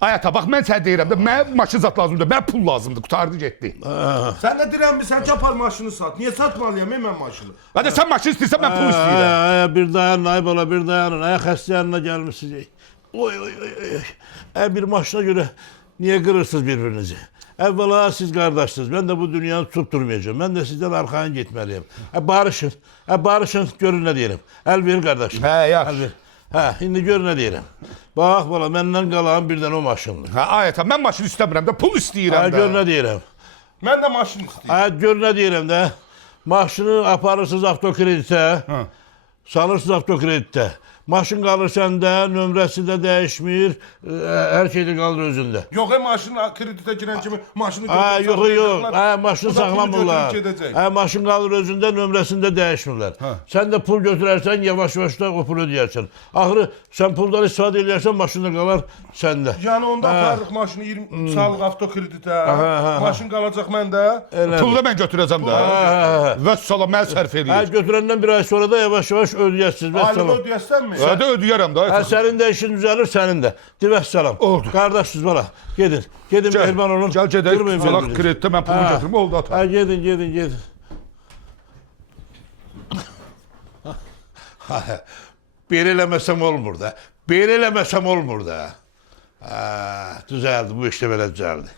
Ay ata, bax mən sənə deyirəm də, mənə maşın zat lazımdır, mənə pul lazımdır, qutardı getdi. Sən də dirənmirsən ki, apar maşını sat. Niyə satmalıyam mən maşını? Hadi sən maşın istəyirsən, mən pul istəyirəm. Bir dayanın ay bala, bir dayanın. Ay xəstə yanına gəlmişsiniz. Oy. Bir maşına göre niye kırırsınız birbirinizi? Evvela siz kardeşsiniz. Ben de bu dünyanı tutup durmayacağım. Ben de sizden arkadan gitmeliyim. Barışın. Barışın, görün ne diyelim. El verin kardeşim. He, yaxşı. El ver. Şimdi gör ne diyelim. Bak bala, benden kalan birden o maşındır. Ay ata, mən maşın istəmirəm də, pul istəyirəm Gör də. ne diyelim. Mən də maşın istəyirəm. Gör ne diyelim de. Maşını aparırsınız avtokredite. Salırsınız avtokredite. Maşın kalır sende, nömrəsi də dəyişmir, her şey de kalır özünde. Yox, maşın kreditə girən kimi maşını Yok. Maşını Bu da pulu saklamırlar. götürüp gedəcək. Maşın kalır özünde, nömrəsini də dəyişmirlər. Sen de pul götürərsən, yavaş da o pulu ödəyərsən. Ahırı sen puldan istifadə edərsən, maşında kalar sende. Yəni onda aparırıq maşını 20 sağlıq avtokreditə. Maşın qalacaq məndə. Pulu da mən götürəcəm də. Vəssalam, mən sərf eləyir. Götürəndən bir ay sonra da yavaş ödəyərsiniz. Aylıq ödəyəsənmi? Hadi ödəyərəm də. Senin de işin düzelir, senin de. Divəssalam. Oldu. Kardeşsiz bana. Gedin mehriban olun. Gəl gedək, Durmayın salaq birbirinizi. kreditə mən pulu götürüm, oldu ata. Gedin. Bir eləməsəm olmur da. Düzeldi, bu işte böyle düzeldi.